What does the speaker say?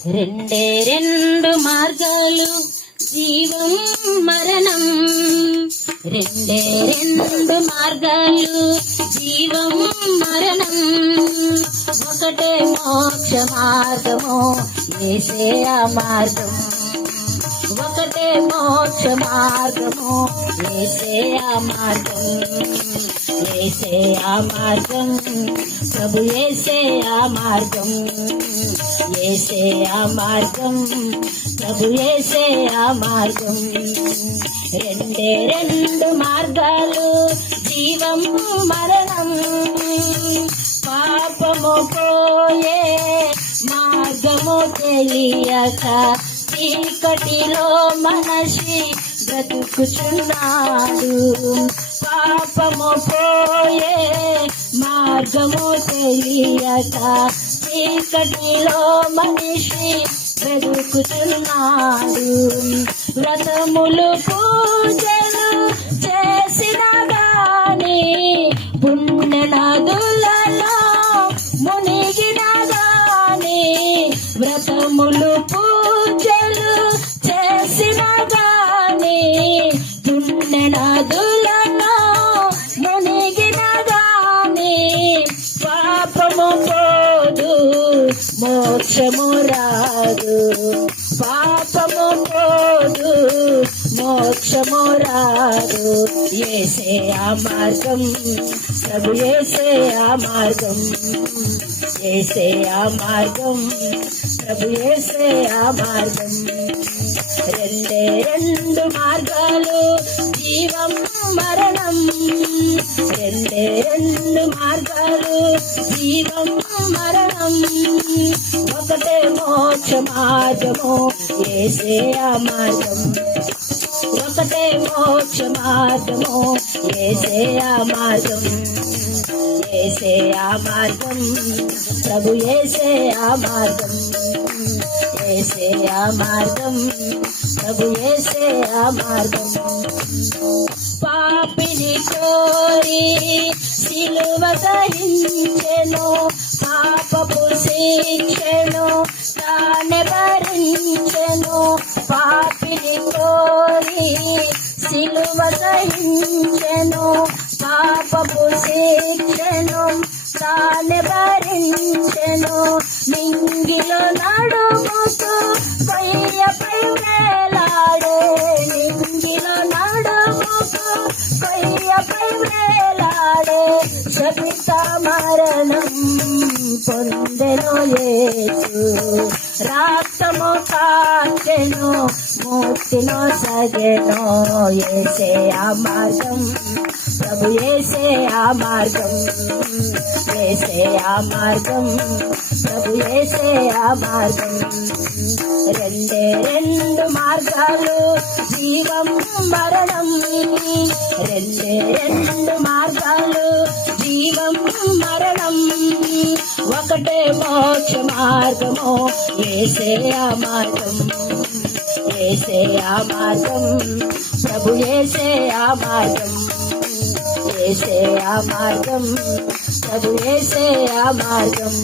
రెండే రెండు మార్గాలు జీవం మరణం. రెండే రెండు మార్గాలు జీవం మరణం. ఒకటే మోక్ష మార్గము యేసే ఆ మార్గం. ఒకటే మోక్ష మార్గము యేసే ఆ మార్గం. యేసే ఆ మార్గం, ప్రభు యేసే ఆ మార్గం. యేసే ఆ మార్గం, ప్రభు యేసే ఆ మార్గం. రెండే రెండు మార్గాలు జీవం మరణం. పాపము పోయే మార్గము తెలియక చీకటిలో మనసి బ్రతుకుచున్నాడు. పాపము పోయే మార్గము తెలియక చీకటిలో మనిషి బ్రతుకుచున్నాడు. వ్రతములు పూజలు చేసిన గాని పుణ్య నదులలో మునిగిన గాని, వ్రతములు పూజలు చేసిన గాని పుణ్య నదులలో మునిగిన గాని పాపము పోదు, మోక్షము రాదు. పాపము పోదు, మోక్షము రాదు. యేసే ఆ మార్గం, ప్రభు యేసే ఆ మార్గం. యేసే ఆ మార్గం, ప్రభు యేసే ఆ మార్గం. రెండే రెండు మార్గాలు జీవం మరణం. రెండే రెండు మార్గాలు జీవం మరణం. ఒకటే మోక్ష మార్గము యేసే ఆ మార్గం. ఒకటే మోక్ష మార్గము యేసే ఆ మార్గం. యేసే ఆ మార్గం, ప్రభు యేసే ఆ మార్గం. యేసే ఆ మార్గం, ప్రభు యేసే ఆ మార్గం. పాపిని కోరి సిలువ సహించెను, పాపపు శిక్షను తానే భరించెను. పాపిని కోరి సిలువ సహించెను, పాపపు శిక్షను తానే భరించెను. నింగిలో నడుముతూ కొయ్యపై వేలాడే, నింగిలో నడుముతూ కొయ్యపై వేలాడే. శపిత మరణం పొందెను యేసు, రక్తము కాచెను, ముక్తిను సగెను. యేసే ఆ మార్గం, ప్రభు యేసే ఆ మార్గం. యేసే ఆ మార్గం, ప్రభు యేసే ఆ మార్గం. రెండే రెండు మార్గాలు జీవం మరణం. రెండే రెండు మార్గాలు జీవం మరణం. ఒకటే మోక్ష మార్గము యేసే ఆ మార్గం. యేసే ఆ మార్గం, ప్రభు యేసే ఆ మార్గం. యేసే ఆ మార్గం, ప్రభు యేసే ఆ మార్గం.